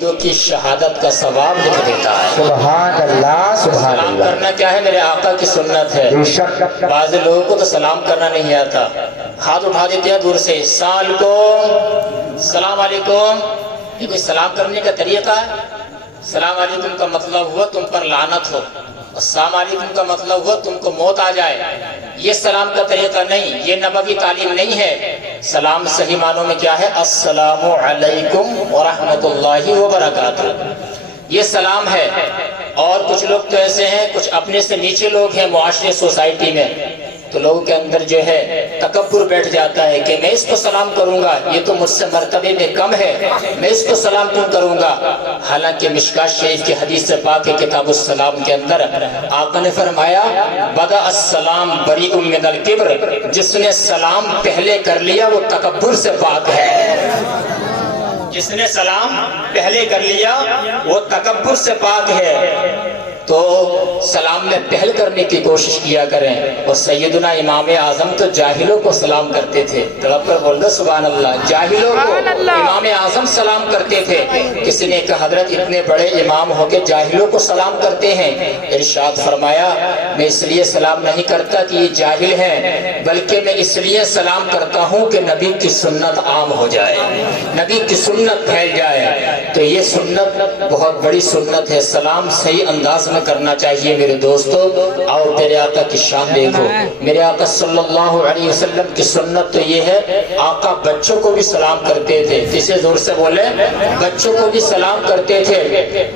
کی شہادت کا ثواب لکھ دیتا ہے۔ سبحان اللہ سبحان سلام اللہ۔ کرنا کیا ہے؟ میرے آقا کی سنت ہے۔ بے شک بعض لوگوں کو تو سلام کرنا نہیں آتا، ہاتھ اٹھا دیتے ہیں دور سے، السلام علیکم، السلام علیکم۔ یہ کوئی سلام کرنے کا طریقہ ہے؟ السلام علیکم کا مطلب ہوا تم پر لعنت ہو، السلام علیکم کا مطلب ہوا تم کو موت آ جائے۔ یہ سلام کا طریقہ نہیں، یہ نبوی تعلیم نہیں ہے۔ سلام صحیح معنوں میں کیا ہے؟ السلام علیکم ورحمۃ اللہ وبرکاتہ، یہ سلام ہے۔ اور کچھ لوگ تو ایسے ہیں، کچھ اپنے سے نیچے لوگ ہیں معاشرے سوسائٹی میں، تو لوگوں کے اندر جو ہے تکبر بیٹھ جاتا ہے کہ میں اس کو سلام کروں گا، یہ تو مجھ سے مرتبے میں کم ہے، میں اس کو سلام کیوں کروں گا؟ حالانکہ مشکات شریف کی حدیث پاک ہے کتاب السلام کے اندر آقا نے فرمایا بدا السلام بریء من الکبر، جس نے سلام پہلے کر لیا وہ تکبر سے پاک ہے۔ جس نے سلام پہلے کر لیا وہ تکبر سے پاک ہے۔ تو سلام میں پہل کرنے کی کوشش کیا کریں۔ اور سیدنا امام اعظم تو جاہلوں کو سلام کرتے تھے، تڑپ کر بول دو سبحان اللہ، جاہلوں کو امام اعظم سلام کرتے تھے۔ کسی نے کہا حضرت اتنے بڑے امام ہو کے جاہلوں کو سلام کرتے ہیں؟ ارشاد فرمایا میں اس لیے سلام نہیں کرتا کہ یہ جاہل ہیں، بلکہ میں اس لیے سلام کرتا ہوں کہ نبی کی سنت عام ہو جائے، نبی کی سنت پھیل جائے۔ تو یہ سنت بہت بڑی سنت ہے، سلام صحیح انداز میں کرنا چاہیے میرے دوستو۔ اور میرے آقا کی شان دیکھو، میرے آقا صلی اللہ علیہ وسلم کی سنت تو یہ ہے، آقا بچوں کو بھی سلام کرتے تھے۔ کسی زور سے بولے، بچوں کو بھی سلام کرتے تھے۔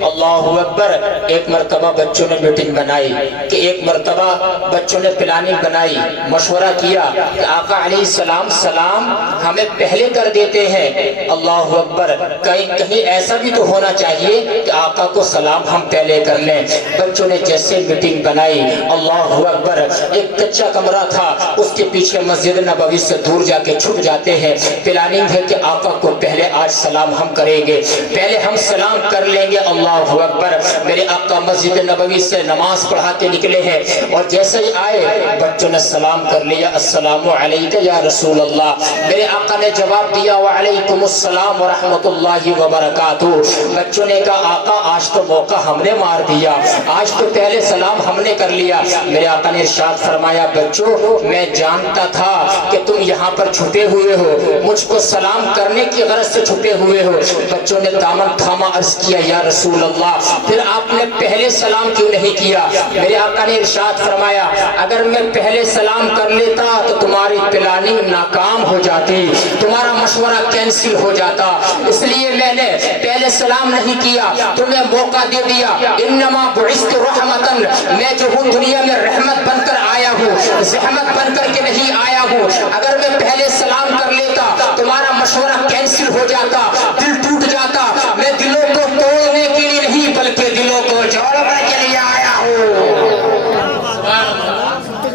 اللہ اکبر۔ ایک مرتبہ بچوں نے میٹنگ بنائی کہ ایک مرتبہ بچوں نے پلاننگ بنائی، مشورہ کیا کہ آقا علیہ السلام سلام ہمیں پہلے کر دیتے ہیں۔ اللہ اکبر۔ کہیں ایسا بھی تو ہونا چاہیے کہ آقا کو سلام ہم پہلے کر لیں۔ بچوں نے جیسے میٹنگ بنائی، اللہ اکبر، ایک کچا کمرہ تھا، اس کے پیچھے مسجد نبوی سے دور جا کے چھپ جاتے ہیں۔ پلاننگ ہے کہ آقا کو پہلے آج سلام ہم کریں گے، پہلے ہم سلام کر لیں گے۔ اللہ اکبر۔ میرے آقا مسجد نبوی سے نماز پڑھا کے نکلے ہیں، اور جیسے ہی آئے بچوں نے سلام کر لیا، السلام علیکم یا رسول اللہ۔ میرے آقا نے جواب دیا وعلیکم السلام ورحمۃ اللہ وبرکاتہ۔ بچوں نے کہا آقا آج تو موقع ہم نے مار دیا، آج تو پہلے سلام ہم نے کر لیا۔ میرے آقا نے ارشاد فرمایا بچوں میں جانتا تھا کہ تم یہاں پر چھپے ہوئے ہو، مجھ کو سلام کرنے کی غرض سے چھپے ہوئے ہو۔ بچوں نے دامن تھاما، عرض کیا یا رسول اللہ پھر آپ نے پہلے سلام کیوں نہیں کیا؟ میرے آقا نے ارشاد فرمایا اگر میں پہلے سلام کر لیتا تو تمہاری پلاننگ ناکام ہو جاتی، تمہارا مشورہ کینسل ہو جاتا، اس لیے میں نے پہلے سلام نہیں کیا، تمہیں موقع دے دیا۔ انما بعثت رحمتاً، میں جو ہوں دنیا میں رحمت بن کر آیا ہوں، زحمت بن کر کے نہیں آیا ہوں۔ اگر میں پہلے سلام کر لیتا تمہارا مشورہ کینسل ہو جاتا، دل ٹوٹ جاتا۔ میں دلوں کو توڑنے کے لیے نہیں بلکہ دلوں کو جوڑنے کے لیے آیا ہوں۔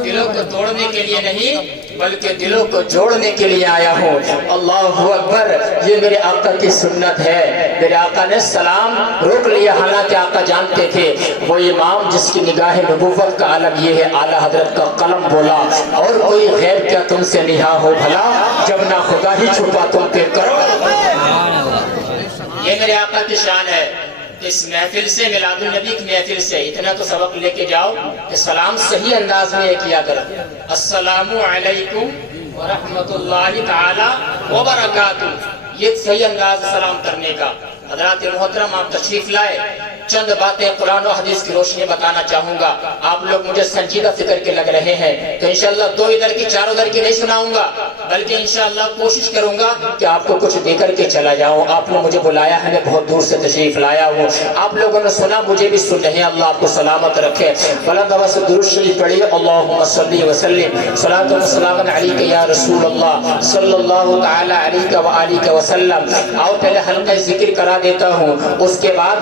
دلوں کو توڑنے کے لیے نہیں بلکہ دلوں کو جوڑنے کے لیے آیا ہوں۔ اللہ اکبر۔ یہ میرے آقا کی سنت ہے۔ میرے آقا نے سلام روک لیا، حالانکہ آقا جانتے تھے وہ امام جس کی نگاہ نبوت کا عالم یہ ہے، اعلیٰ حضرت کا قلم بولا اور کوئی غیر کیا تم سے نہا ہو بھلا، جب نہ خدا ہی چھپا تم پہ کرو۔ یہ میرے آقا کی شان ہے۔ اس محفل سے، میلاد النبی کی محفل سے اتنا تو سبق لے کے جاؤ کہ سلام صحیح انداز میں کیا کرو۔ السلام علیکم ورحمۃ اللہ تعالی وبرکاتہ، یہ صحیح انداز سلام کرنے کا۔ حضرات محترم آپ تشریف لائے، چند باتیں قرآن و حدیث کی روشنی بتانا چاہوں گا۔ آپ لوگ مجھے سنجیدہ فکر کے لگ رہے ہیں تو انشاءاللہ دو ادھر کی چار ادھر کی نہیں سناؤں گا، بلکہ انشاءاللہ کوشش کروں گا کہ آپ کو کچھ دے کر کے چلا جاؤں۔ آپ نے مجھے بلایا ہے، میں بہت دور سے تشریف لایا ہوں، آپ لوگوں نے سنا، مجھے بھی سن رہے ہیں۔ اللہ آپ کو سلامت رکھے۔ بلند آواز سے درود شریف پڑھیے، اللہم صلی وسلم صلاۃ و سلام علیک یا رسول اللہ صلی اللہ تعالی علیہ وآلہ وسلم۔ آؤ پہلے حلقہ ذکر کرا دیتا ہوں، اس کے بعد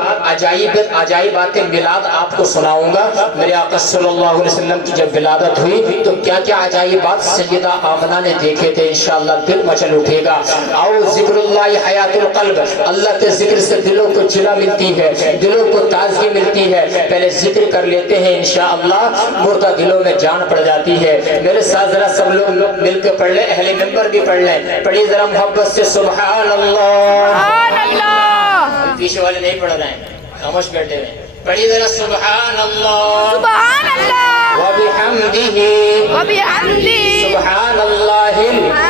عجائبات میلاد آپ کو سناؤں گا۔ میرے آقا صلی اللہ علیہ وسلم کی جب ولادت ہوئی تو کیا کیا عجائبات سیدہ آمنہ نے دیکھے تھے، انشاءاللہ دل مچل اٹھے گا۔ آؤ ذکر اللہ حیات القلب، اللہ کے ذکر سے دلوں کو جلا ملتی ہے، دلوں کو تازگی ملتی ہے۔ پہلے ذکر کر لیتے ہیں، انشاءاللہ مردہ دلوں میں جان پڑ جاتی ہے۔ میرے ساتھ ذرا سب لوگ مل کے پڑھ لیں، اہل منبر بھی پڑھ لیں، پڑھیے ذرا محبت سے سبحان اللہ۔ پیچھے والے نہیں پڑھ رہے ہیں، خاموش بیٹھے ہوئے. پڑھی ذرا سبحان اللہ سبحان اللہ وبحمدہ وبحمدہ سبحان اللہ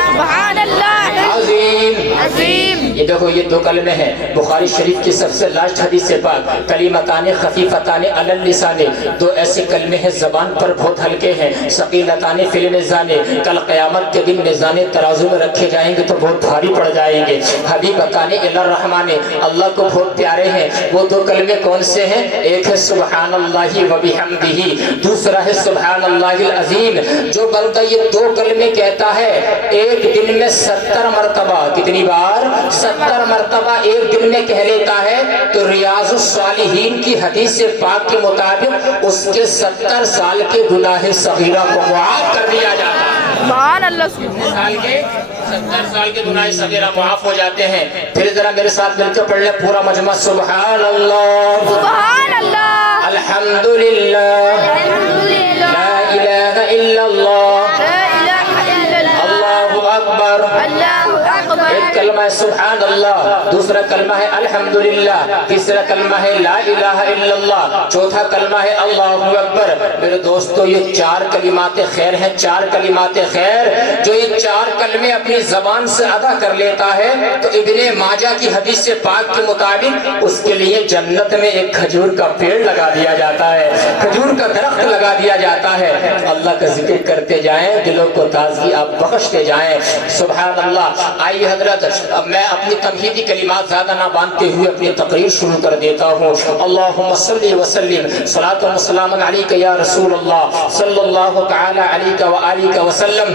سبحان اللہ العظیم. عظیم. یہ دیکھو یہ دو کلمے ہیں بخاری شریف کی سب سے لاسٹ حدیث پاک. کلیمتان خفیفتان علی اللسان، دو ایسے کلمے ہیں زبان پر بہت ہلکے ہیں. ثقیلتان فی المیزان، کل قیامت کے دن میزان ترازو میں رکھے جائیں گے تو بہت بھاری پڑ جائیں گے. حبیبتان الی الرحمن، اللہ کو بہت پیارے ہیں. وہ دو کلمے کون سے ہیں؟ ایک ہے سبحان اللہ وبحمدہ، دوسرا ہے سبحان اللہ العظیم. جو بندہ یہ دو کلمے کہتا ہے ایک دن میں 70 مرتبہ، کتنی بار؟ 70 مرتبہ ایک دن میں کہہ لیتا ہے تو ریاض الصالحین کی حدیث پاک کے مطابق اس کے 70 سال کے گناہ صغیرہ کو معاف کر دیا جاتا ہے. سبحان اللہ سبحان سال کے 70 سال کے گناہ صغیرہ معاف ہو جاتے ہیں. پھر ذرا میرے ساتھ مل کے پڑھ لیں پورا مجمع. سبحان اللہ سبحان اللہ الحمدللہ الحمدللہ لا الہ الا اللہ لا الہ الا اللہ اللہ اکبر. اللہ اکبر. ایک کلمہ ہے سبحان اللہ، دوسرا کلمہ ہے الحمدللہ، تیسرا کلمہ ہے لا الہ الا اللہ، چوتھا کلمہ ہے اللہ اکبر. میرے دوستو یہ 4 کلمات خیر ہیں، 4 کلمات خیر. جو یہ 4 کلمے اپنی زبان سے ادا کر لیتا ہے تو ابن ماجہ کی حدیث پاک کے مطابق اس کے لیے جنت میں ایک کھجور کا پیڑ لگا دیا جاتا ہے، کھجور کا درخت لگا دیا جاتا ہے. اللہ کا ذکر کرتے جائیں، دلوں کو تازگی آپ بخشتے جائیں. سبحان اللہ. آئیے حضرت اب میں اپنی تمہیدی کلمات زیادہ نہ باندھتے ہوئے اپنی تقریر شروع کر دیتا ہوں. اللہم صلی وسلم صلاۃ و سلام علیک یا رسول اللہ صلی اللہ تعالی علیہ وآلہ وسلم.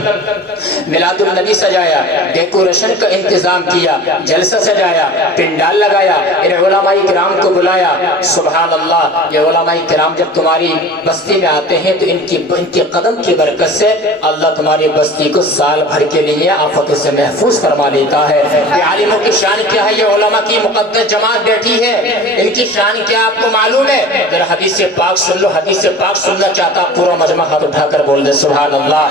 میلاد النبی سجایا، ڈیکوریشن کا انتظام کیا، جلسہ سجایا، پنڈال لگایا، ان علماء کرام کو بلایا. سبحان اللہ. یہ علماء کرام جب تمہاری بستی میں آتے ہیں تو ان کی قدم کی برکت سے اللہ تمہاری بستی کو سال بھر کے لیے آفتوں سے محفوظ فرما لیتا ہے. یہ عالموں کی شان کیا ہے؟ یہ علماء کی مقدس جماعت بیٹھی ہے، ان کی شان کیا آپ کو معلوم ہے؟ ذرا حدیث پاک سن لو. حدیث پاک سننا چاہتا پورا مجمع ہاتھ اٹھا کر بول دے سبحان اللہ.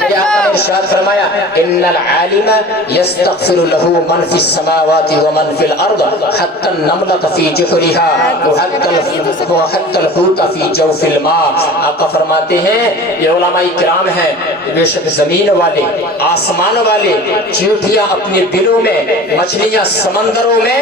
میرے آقا نے ارشاد فرمایا ان العالم یستغفر له من فی السماوات ومن فی الارض حتی النملة فی جحرها وحتی الحوت فی جوف الماء. آقا فرماتے ہیں یہ علماء کرام ہیں، بے شک زمین والے، آسمان والے، چیونٹیاں اپنے دلوں میں، مچھلیاں سمندروں میں،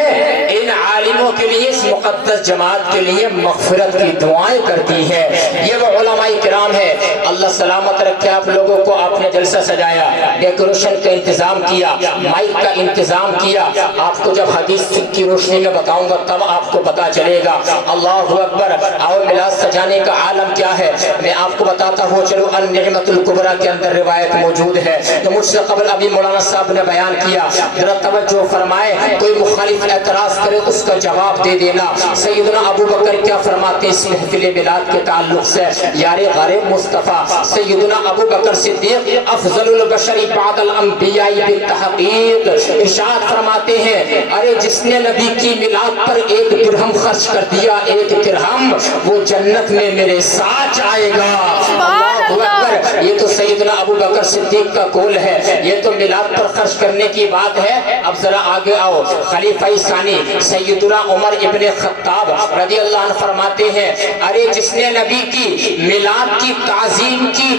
ان عالموں کے لیے، اس مقدس جماعت کے لیے مغفرت کی دعائیں کرتی ہے. یہ وہ علماء کرام ہے. اللہ سلامت رکھے آپ لوگوں کو. آپ نے جلسہ سجایا، ڈیکوریشن کا انتظام کیا، مائک کا انتظام کیا. آپ کو جب حدیث کی روشنی میں بتاؤں گا تب آپ کو پتا چلے گا. اللہ اکبر. اور میلاد سجانے کا عالم کیا ہے میں آپ کو بتاتا ہوں. چلو النعمت الکبریٰ کے اندر روایت موجود ہے جو مجھ سے قبل ابھی مولانا صاحب نے بیان کیا. ذرا توجہ فرمائے، کوئی مخالف اعتراض کرے اس کا جواب دے دینا. سیدنا ابو بکر کیا فرماتے اس محفل میلاد کے تعلق سے؟ یار غریب مصطفیٰ سیدنا ابو بکر صدیق افضل البشر بعد الانبیاء بالتحقیق ارشاد فرماتے ہیں ارے جس نے نبی کی میلاد پر 1 درہم خرچ کر دیا، 1 درہم، وہ جنت میں میرے ساتھ آئے گا. اللہ اکبر. یہ تو سیدنا ابو بکر صدیق کا قول ہے، یہ تو میلاد پر خرچ کرنے کی بات ہے. اب ذرا آگے آؤ. خلیفہ ثانی سیدنا عمر ابن خطاب رضی اللہ عنہ فرماتے ہیں ارے جس نے نبی کی میلاد کی تعظیم کی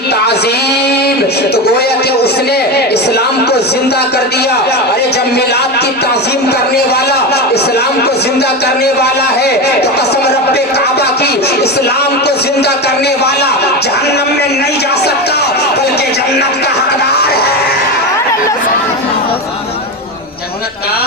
تو گویا کہ اس نے اسلام کو زندہ کر دیا. ارے جب میلاد کی تعظیم کرنے والا اسلام کو زندہ کرنے والا ہے تو قسم رب کعبہ کی اسلام کو زندہ کرنے والا جہنم میں نہیں جا سکتا بلکہ جنت کا حقدار ہے. جنت کا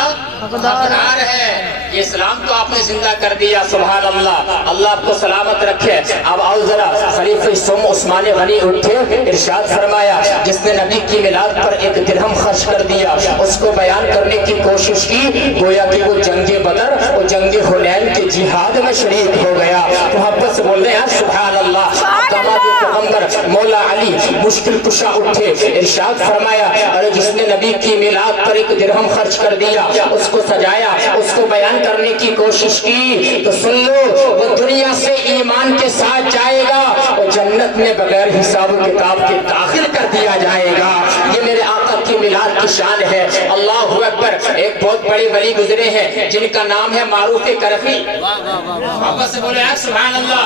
حقدار ہے. یہ اسلام کو آپ نے زندہ کر دیا. سبحان اللہ. اللہ آپ کو سلامت رکھے. اب آؤ ذرا. خلیفہ سوم عثمان غنی اٹھے، ارشاد فرمایا جس نے نبی کی میلاد پر 1 درہم خرچ کر دیا، اس کو بیان کرنے کی کوشش کی گویا کہ وہ جنگ بدر اور جنگ حنین کے جہاد میں شریک ہو گیا. محبت سے بول رہے ہیں سبحان اللہ. پیغمبر مولا علی مشکل کشا اٹھے، ارشاد فرمایا ارے جس نے نبی کی میلاد پر 1 درہم خرچ کر دیا، اس کو سجایا، اس کو بیان کرنے کی کوشش کی تو سن لو وہ دنیا سے ایمان کے ساتھ جائے گا اور جنت میں بغیر حساب و کتاب کے داخل کر دیا جائے گا. یہ میرے آقا کی کی میلاد کی شان ہے. اللہ اکبر. ایک بہت بڑے ولی گزرے ہیں جن کا نام ہے معروف کرخی. واپس سے بولے سبحان اللہ.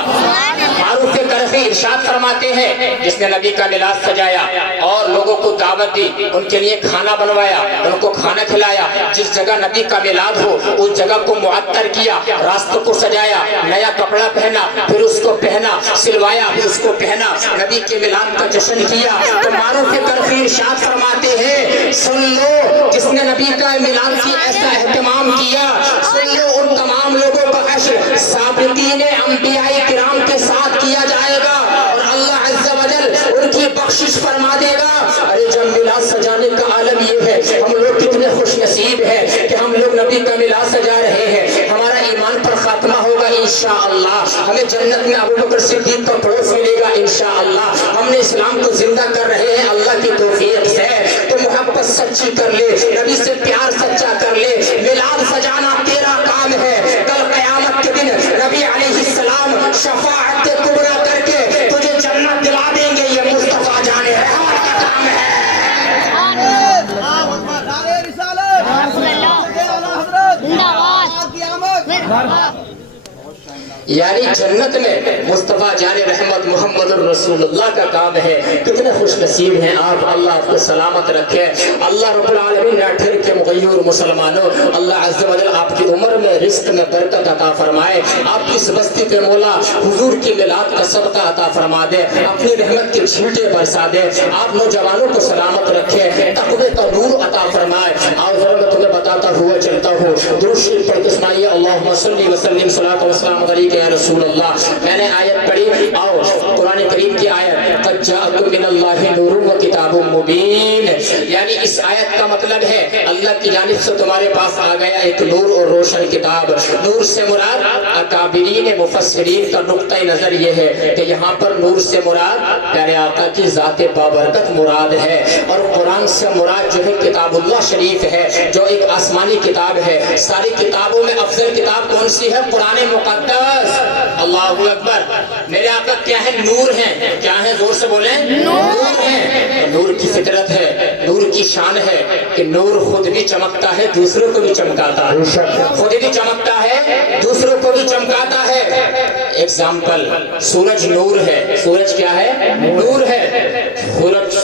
معروف کرخی ارشاد فرماتے ہیں جس نے نبی کا میلاد سجایا اور لوگوں کو دعوت دی, ان کے لیے کھانا بنوایا, ان کو کھانا کھلایا, جس جگہ نبی کا میلاد ہو اس جگہ کو معطر کیا, راستوں کو سجایا, نیا کپڑا پہنا, پھر اس کو پہنا, سلوایا, پھر اس کو پہنا, نبی کے میلاد کا جشن کیا. تو معروف کرخی ارشاد فرماتے ہیں سن لو جس نے نبی کا میلاد کی ایسا اہتمام کیا, سن لو ان تمام لوگوں کا حشر سابقین انبیاء کرام کے ساتھ کیا جائے گا اور اللہ عز و جل ان کی بخشش فرما دے گا. ارے جب میلاد سجانے کا عالم یہ ہے, ہم لوگ کتنے خوش نصیب ہیں کہ ہم لوگ نبی کا میلاد سجا رہے ہیں. ہمارا ایمان پر خاتمہ ہوگا انشاءاللہ, ہمیں جنت میں ابو بکر صدیق کا پڑوس ملے گا انشاءاللہ. ہم نے اسلام کو زندہ کر رہے ہیں اللہ کی توفیق سے. تو محبت سچی کر لے, نبی سے پیار سچا کر لے. میلاد سجانا تیرا کام ہے. کل قیامت کے دن نبی علیہ السلام شفاعت کبریٰ کر کے تجھے جنت دلا دیں گے. یہ مصطفیٰ جان رحمت کا کام ہے. یعنی جنت میں مصطفیٰ جان رحمت محمد الرسول اللہ کا کام ہے. کتنے خوش نصیب ہیں آپ, اللہ آپ کو سلامت رکھے. اللہ رب العالمین اٹھر کے مغیور مسلمانوں, اللہ عز و جل آپ کی عمر میں رزق میں برکت عطا فرمائے. آپ کی اس بستی پہ مولا حضور کی میلاد کا صدقہ عطا فرما دے, اپنی رحمت کے چھینٹے برسا دے. آپ نوجوانوں کو سلامت رکھے, تقوی کا نور عطا فرمائے. آؤ ذرا میں تمہیں بتاتا ہوا چلتا ہوں. درود شریف پڑھ کے سنائیے اللہم صلی وسلم صلاۃ و سلام علیک یا رسول اللہ. میں نے آیت پڑھی, آؤ قرآن کریم کی آیت قد جاءکم من اللہ نور و کتاب مبین. یعنی اس آیت کا مطلب ہے اللہ کی جانب سے تمہارے پاس آ گیا ایک نور اور روشن کتاب. نور سے مراد اکابرین مفسرین کا نقطہ نظر یہ ہے کہ یہاں پر نور سے مراد پیارے آقا کی ذات بابرکت مراد ہے, اور قرآن سے مراد جو ہے کتاب اللہ شریف ہے جو ایک آسمانی کتاب ہے. ساری کتابوں میں افضل کتاب کون سی ہے؟ قرآن مقدس. اللہ اکبر. میرے آقا کیا ہے؟ نور ہیں. کیا ہے؟ زور سے بولیں, نور ہیں. نور کی فطرت ہے, نور کی شان ہے کہ نور خود بھی چمکتا ہے, دوسروں کو بھی چمکاتا ہے. خود بھی چمکتا ہے, دوسروں کو بھی چمکاتا ہے. ایگزامپل, سورج نور ہے. سورج کیا ہے؟ نور ہے.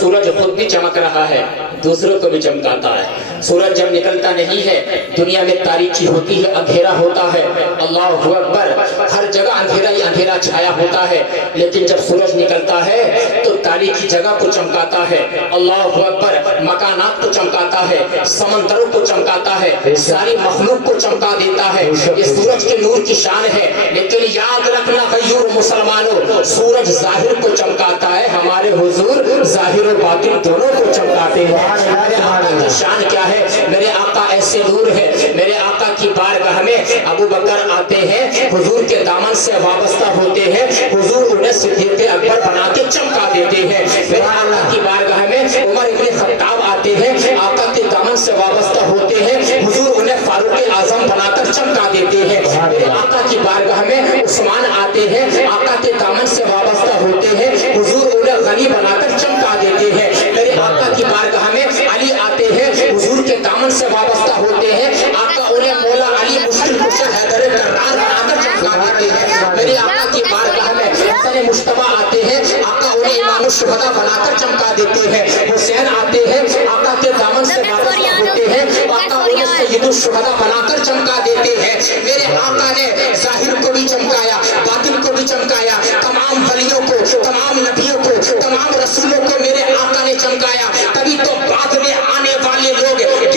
سورج خود بھی چمک رہا ہے, دوسروں کو بھی چمکاتا ہے. سورج جب نکلتا نہیں ہے دنیا میں تاریکی ہوتی ہے, اندھیرا ہوتا ہے. اللہ اکبر. ہر جگہ اندھیرا ہی اندھیرا چھایا ہوتا ہے, لیکن جب سورج نکلتا ہے تو تاریکی جگہ کو چمکاتا ہے. اللہ اکبر. مکانات کو چمکاتا ہے, سمندروں کو چمکاتا ہے, ساری مخلوق کو چمکا دیتا ہے. یہ سورج کے نور کی شان ہے. لیکن یاد رکھنا غیور مسلمانوں, سورج ظاہر کو چمکاتا ہے, ہمارے حضور ظاہر و باطن دونوں کو چمکاتے ہیں. میرے آقا کی شان کیا ہے؟ میرے آقا ایسے نور ہے. میرے آقا کی بارگاہ میں ابو بکر آتے ہیں, حضور کے دامن سے وابستہ ہوتے ہیں, حضور انہیں صدیق اکبر بنا کے چمکا دیتے ہیں. میرے آقا کی بارگاہ میں عمر ابن خطاب آتے ہیں, آقا کے دامن سے وابستہ ہوتے ہیں, حضور انہیں فاروق اعظم بنا کر چمکا دیتے ہیں. میرے آقا کی بارگاہ میں عثمان آتے ہیں, آقا کے دامن سے وابستہ ہوتے ہیں, حضور انہیں غنی بنا کر چمکا دیتے ہیں. میرے آقا کی بارگاہ میں علی آتے ہیں, حضور کے دامن سے وابستہ ہوتے ہیں, آقا انہیں مولا علی مشکل کشا حیدر کرار بنا کر چمکا دیتے ہیں. میرے آقا کی بارگاہ میں حسن مجتبیٰ آتے ہیں, آقا انہیں امام الشہداء بنا کر چمکا دیتے ہیں. حسین آتے ہیں, آقا کے دامن سے وابستہ ہوتے ہیں, آقا انہیں سید الشہداء بنا کر چمکا دیتے ہیں. میرے آقا نے ظاہر کو بھی چمکایا, باطن کو بھی چمکایا, تمام ولیوں کو, تمام نبیوں کو, تمام رسولوں کو میرے آقا نے چمکایا. تبھی تو بعد میں آنے والے لوگ گڑ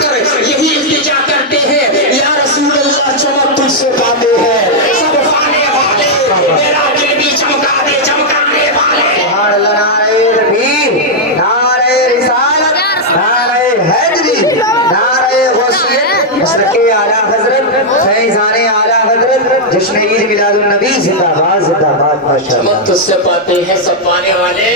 کر یہی التجا کرتے ہیں, یا رسول اللہ چمک تجھ سے پاتے ہیں. سب پانے والے میرا دل بھی چمکا دے, چمکانے والے. سبحان اللہ. نعرہ تکبیر, نعرہ رسالت, نعرہ حیدری, نعرہ غوثیت, مشرق اعلیٰ حضرت, فیضان اعلیٰ حضرت جشن عید میلاد النبی زندہ باد ماشاء اللہ. چمک تجھ سے پاتے ہیں سب پانے والے،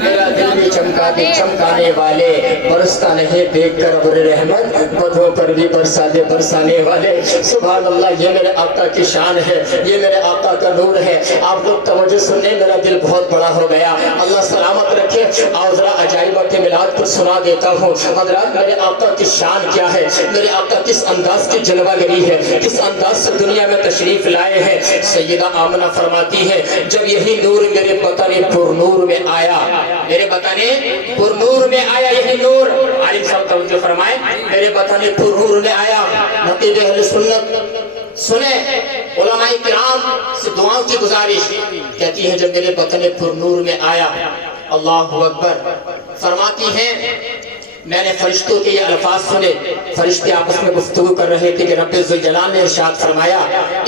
میرا دل بھی چمکا دے چمکانے والے، برستا نہیں دیکھ کر ابر رحمت، بدھوں پر بھی برسا دے برسانے والے. سبحان اللہ، یہ میرے آقا کی شان ہے، یہ میرے آقا کا نور ہے. آپ لوگ توجہ سننے، میرا دل بہت بڑا ہو گیا. اللہ سلامت رکھے. اور ذرا عجائبات میلاد کو سنا دیتا ہوں. حضرات، میرے آقا کی شان کیا ہے، میرے آقا کس انداز کی جلوہ گری ہے، کس انداز سے دنیا میں تشریف لائے ہیں. سیدہ آمنہ فرماتی ہے، جب یہی نور میرے بدن پر نور میں آیا، میرے بدن پر نور میں آیا، یہی نور، عالم صاحب توجہ فرمائیں، میرے بدن پر نور میں آیا. نقیب اہل سنت سنیں، علماء کرام سے دعاؤں کی گزارش کہتی ہے، جب میرے بدن پر نور میں آیا، اللہ اکبر، فرماتی ہیں میں نے فرشتوں کے یہ الفاظ سنے. فرشتے آپس میں گفتگو کر رہے تھے کہ رب ذوالجلال نے ارشاد فرمایا،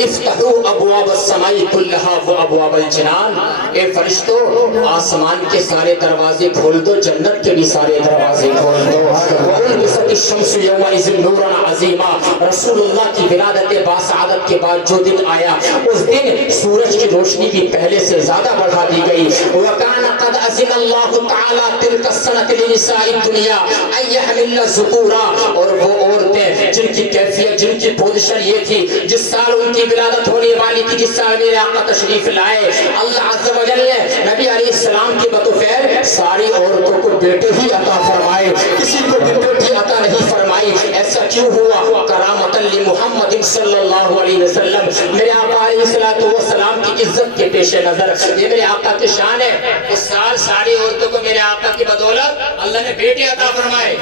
افتحوا ابواب السماء کلھا وابواب الجنان. اے فرشتوں، آسمان کے سارے دروازے کھول دو، جنت کے بھی سارے دروازے کھول دو. وَأُلْبِسَتِ الشَّمْسُ يَوْمَئِذٍ نُورًا عَظِيمًا. رسول اللہ کی ولادت باسعادت کے بعد جو دن آیا، اس دن سورج کی روشنی بھی پہلے سے زیادہ بڑھا دی گئی. وَكَانَ قَدْ أَذِنَ اللَّهُ تَعَالَى تِلْكَ السَّنَةِ لِنِسَاءِ الدُّنْيَا أَن يَحْمِلْنَ ذُكُورًا. اور وہ عورتیں جن کی کیفیت، جن کی پوزیشن یہ تھی، جس سال ان کی ولادت ہونے والی تھی، جس سال میرے آقا تشریف لائے، اللہ عز و جل نے نبی علیہ السلام کی بطفیل ساری عورتوں کو بیٹے ہی عطا فرمائے، کسی کو بھی بیٹی عطا نہیں فرمائی. ایسا کیوں ہوا؟ کرامۃ لمحمد صلی اللہ علیہ وسلم. میرے آقا علیہ السلام کی عزت کے پیش نظر یہ میرے آقا کی شان ہے. اس سال ساری عورتوں کو میرے آقا کی بدولت اللہ نے بیٹے عطا فرمائے،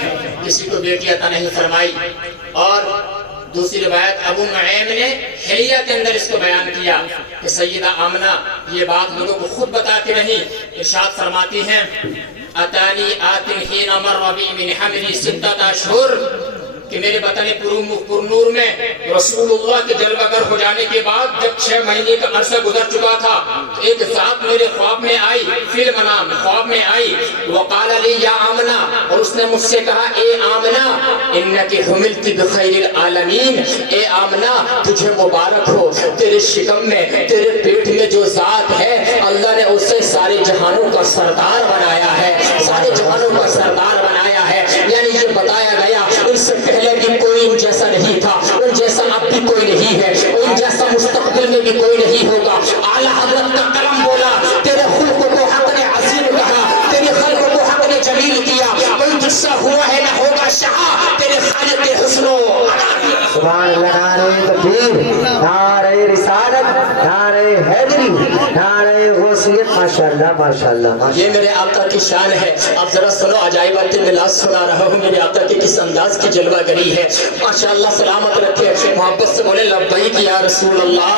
کسی کو بیٹی عطا نہیں فرمائی. اور دوسری روایت ابو نعیم نے حلیہ کے اندر اس کو بیان کیا کہ سیدہ آمنہ یہ بات لوگوں کو خود بتاتی نہیں، ارشاد فرماتی ہیں، اتانی آتن حین مر بی من حملی ستۃ اشہر، کہ میرے بطن پر نور میں رسول اللہ کے جلوہ گر ہو جانے کے بعد جب 6 مہینے کا عرصہ گزر چکا تھا، ایک ذات میرے خواب میں آئی، فی المنام خواب میں آئی، وقال لی یا آمنہ، اور اس نے مجھ سے کہا، اے آمنہ، انکی حملت بخیر العالمین، اے آمنہ تجھے مبارک ہو، تیرے شکم میں، تیرے پیٹ میں جو ذات ہے، اللہ نے اسے سارے جہانوں کا سردار بنایا ہے، سارے جہانوں کا سردار بنایا ہے. یعنی یہ بتایا گیا ان سے پہلے بھی کوئی ان جیسا نہیں تھا، ان جیسا اب بھی کوئی نہیں ہے، ان جیسا مستقبل میں بھی کوئی نہیں ہوگا. اعلیٰ حضرت کا کلام بولا، تیرے خلق کو حق نے عظیم کہا، تیرے خلق کو حق نے جمیل کیا، کوئی تجھ سا ہوا ہے نہ ہوگا شہا، تیرے خالق کے حسن و سبحان اللہ. نعرہ تکبیر، نعرہ رسالت، نعرہ حیدری، نعرہ غوثیت. ماشاءاللہ ماشاءاللہ. یہ میرے آقا کی شان ہے. اب ذرا سنو، عجائبات میلاد سنا رہا ہوں، میرے آقا کی کس انداز کی جلوہ گری ہے. ماشاءاللہ سلامت رکھے، محبت سے بولے لبیک یا رسول اللہ.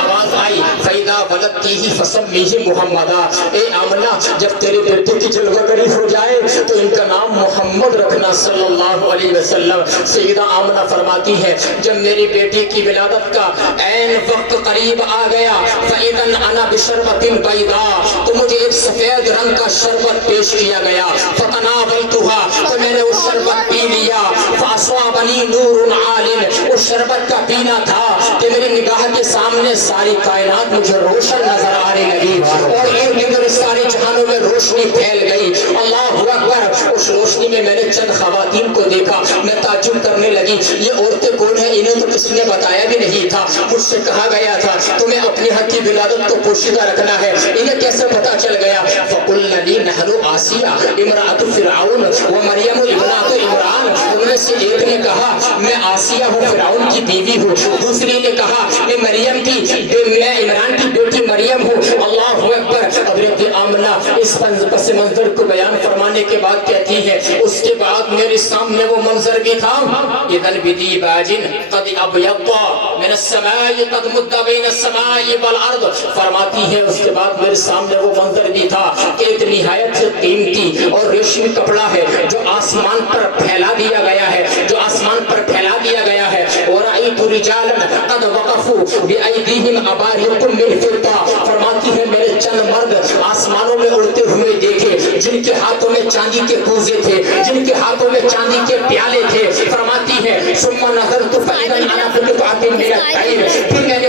آواز آئی، فَإِذَا وَلَدْتِهِ فَسَمِّهِ مُحَمَّدًا. اے آمنہ جب تیرے بیٹے کی جلوہ گری ہو جائے تو ان کا نام محمد رکھنا صلی اللہ علیہ وسلم. سیدہ آمنہ فرماتی ہے، جب میری بیٹی کی ولادت کا عین وقت قریب آ گیا، فَإِذًا أَنَا بِشَرْبَةٍ بَيْضَاء، تو مجھے ایک سفید رنگ کا شربت پیش کیا گیا، فَتَنَاوَلْتُهَا، تو میں نے اس شربت پی لیا، فَأَصْوَابَنِي نُورٌ عَالٍ، اس شربت کا پینا تھا کہ میری نگاہ کے سامنے ساری کائنات مجھے روشن نظر آنے لگی، اور ارد گرد سارے جہانوں میں روشنی پھیل گئی. اللہ اکبر. اس روشنی میں میں نے چند خواتین کو دیکھا، میں تعجب کرنے لگی، یہ عورتیں کون ہیں؟ انہیں تو کسی نے بتایا بھی نہیں تھا. مجھ سے کہا گیا تھا تمہیں اپنے حق کی ولادت کو پوشیدہ رکھنا ہے، انہیں کیسے پتا چل گیا؟ فَقُلْنَ لِي نَحْنُ آسیہ امرأۃ فرعون ومریم ابنۃ عمران. ان میں سے ایک نے کہا میں آسیہ ہوں، فرعون کی بیوی ہوں. دوسری نے کہا میں عمران کی بیٹی مریم ہوں. اللہ اکبر. حضرت آمنہ اس پس منظر کو بیان فرمانے کے بعد کہتی ہے، اس کے بعد میرے سامنے وہ منظر بھی تھا، اذن بدیباج قد ابیض من السماء قد مد بین السماء والارض. فرماتی ہے اس کے بعد میرے سامنے وہ منظر بھی تھا کہ ایک نہایت قیمتی اور ریشمی کپڑا ہے جو آسمان پر پھیلا دیا گیا ہے، جو آسمان پر پھیلا دیا گیا ہے. ورأیت رجالا قد وقفوا بأیدیہم ابارق من فضة. فرماتی ہے میرے چند مرد آسمانوں میں اڑتے ہوئے دیکھے جن کے ہاتھوں میں چاندی کے کوزے تھے، جن کے ہاتھوں میں چاندی کے پیالے تھے. فرماتی ہے ثم نظرت فإذا أنا بقطعة من الطير. پھر میں نے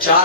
4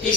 30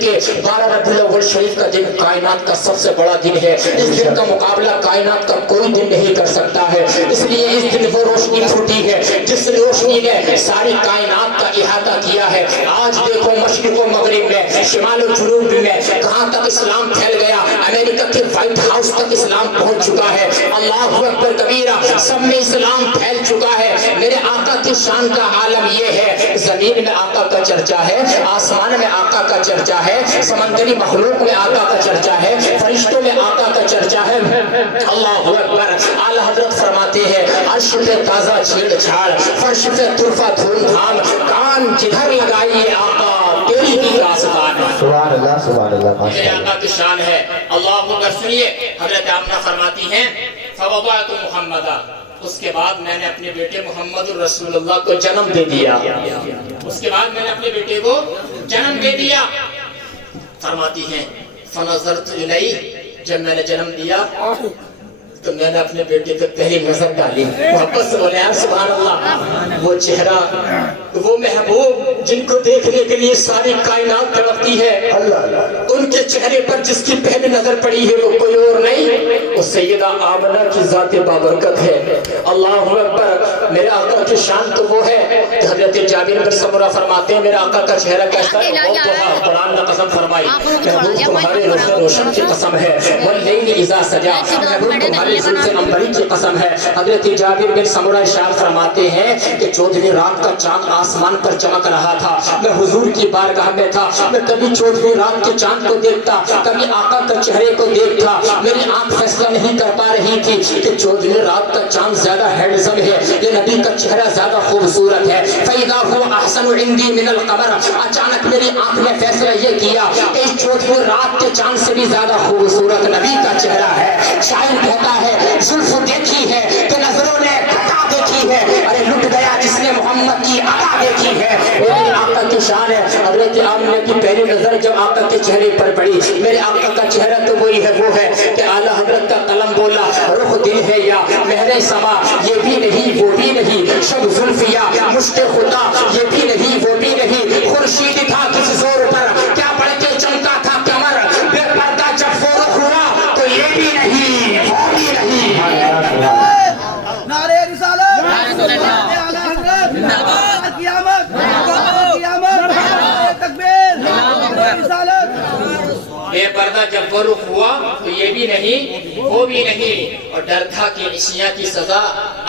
کہ 12 ربیع الاول شریف کا دن کائنات کا سب سے بڑا دن ہے. اس دن کا مقابلہ کائنات کا کوئی دن نہیں کر سکتا ہے. اس لیے اس دن وہ روشنی پھوٹی ہے جس روشنی نے ساری کائنات کا احاطہ کیا ہے. آج دیکھو مشرق و مغرب میں, شمال و جنوب میں کہاں تک اسلام پھیل گیا. امریکہ کے وائٹ ہاؤس تک اسلام پہنچ چکا ہے. اللہ اکبر کبیرہ, سب میں اسلام پھیل چکا ہے. میرے آقا کی شان کا عالم یہ ہے, زمین میں آقا کا چرچا ہے, آسمان میں آقا کا چرچا ہے, سمندری مخلوق میں آقا کا چرچا ہے, فرشتوں میں آقا کا چرچا ہے. اللہ اکبر. اعلی حضرت فرماتے ہیں عرش پہ تازہ چھیڑ چھاڑ, فرش پہ طرفہ دھوم دھام, کان جدھر لگائیے آقا تیری کی داستان. سبحان اللہ سبحان اللہ. میرے آقا کی شان ہے. اللہ اکبر. سنیے حضرت آمنہ فرماتی ہیں فوضعت محمدا, اس کے بعد میں نے اپنے بیٹے محمد الرسول اللہ کو جنم دے دیا. اس کے بعد میں نے اپنے بیٹے کو جنم دے دیا. فرماتی ہیں فنظرت الیہ, جب میں نے جنم دیا تو میں نے اپنے بیٹے پہ پہلی نظر ڈالی. محبت سے بولے سبحان اللہ. وہ چہرہ, وہ محبوب جن کو دیکھنے کے لیے ساری کائنات تڑپتی ہے, ان کے چہرے پر جس کی پہلی نظر پڑی ہے وہ کوئی اور نہیں, وہ سیدہ آمنہ کی ذات بابرکت ہے. اللہ اکبر. میرے آقا کی شان تو وہ ہے کہ حضرت جابر بن سمرہ فرماتے ہیں میرے آقا کا چہرہ کیسا ہے. قرآن نے قسم فرمائی, محبوب تمہارے روز روشن کی قسم ہے, واللیل اذا سجا, محبوب تمہارے زلف عنبری کی قسم ہے. حضرت جابر بن سمرہ ارشاد فرماتے ہیں کہ 14ویں رات کا چاند آسمان پر چمک رہا تھا. میں حضور کی بارگاہ میں تھا. میں کبھی 14ویں رات کے چاند کو دیکھتا, کبھی آقا کے چہرے کو دیکھتا. میری آنکھ فیصلہ نہیں کر پا رہی تھی کہ 14ویں رات کا چاند زیادہ ہینڈسم ہے یا نبی کا چہرہ زیادہ خوبصورت ہے. فَإِذَا هُوَ أَحْسَنُ عِنْدِي مِنَ الْقَمَرِ, اچانک میری آنکھ نے فیصلہ یہ کیا کہ اس 14ویں رات کے چاند سے بھی زیادہ خوبصورت نبی کا چہرہ ہے. شاعر کہتا ہے زلف دیکھی ہے کہ نظروں نے گھٹا دیکھی ہے, ارے لٹ گیا جس نے محمد کی عطا دیکھی ہے. میرے آقا کی شان ہے. حضرت آمنہ کی پہلی نظر جب آقا کے چہرے پر پڑی, میرے آقا کا چہرہ تو وہی ہے وہ ہے کہ اعلی حضرت کا قلم بولا رخ دل ہے یا مہر سما, یہ بھی نہیں وہ بھی نہیں, شب زلف یا مشت خدا, یہ بھی نہیں وہ بھی نہیں, خورشید تھا کس زور پر, کیا پڑھ کے چمکا تھا کمر, بے پردہ جب فروغ ہوا تو یہ بھی نہیں وہ بھی نہیں. نعرے رسالت, نعرے اعلی حضرت, نعرے قیامت, نعرے قیامت, نعرے تکبیر, نعرے رسالت. بے پردہ جب فروغ ہوا تو یہ بھی نہیں وہ بھی نہیں, اور ڈر تھا کہ عشیاں کی سزا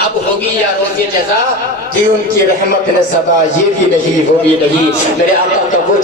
اب ہوگی یا روز جزا, دی ان کی رحمت نے صدا, یہ بھی نہیں وہ بھی نہیں. میرے آقا کا وہ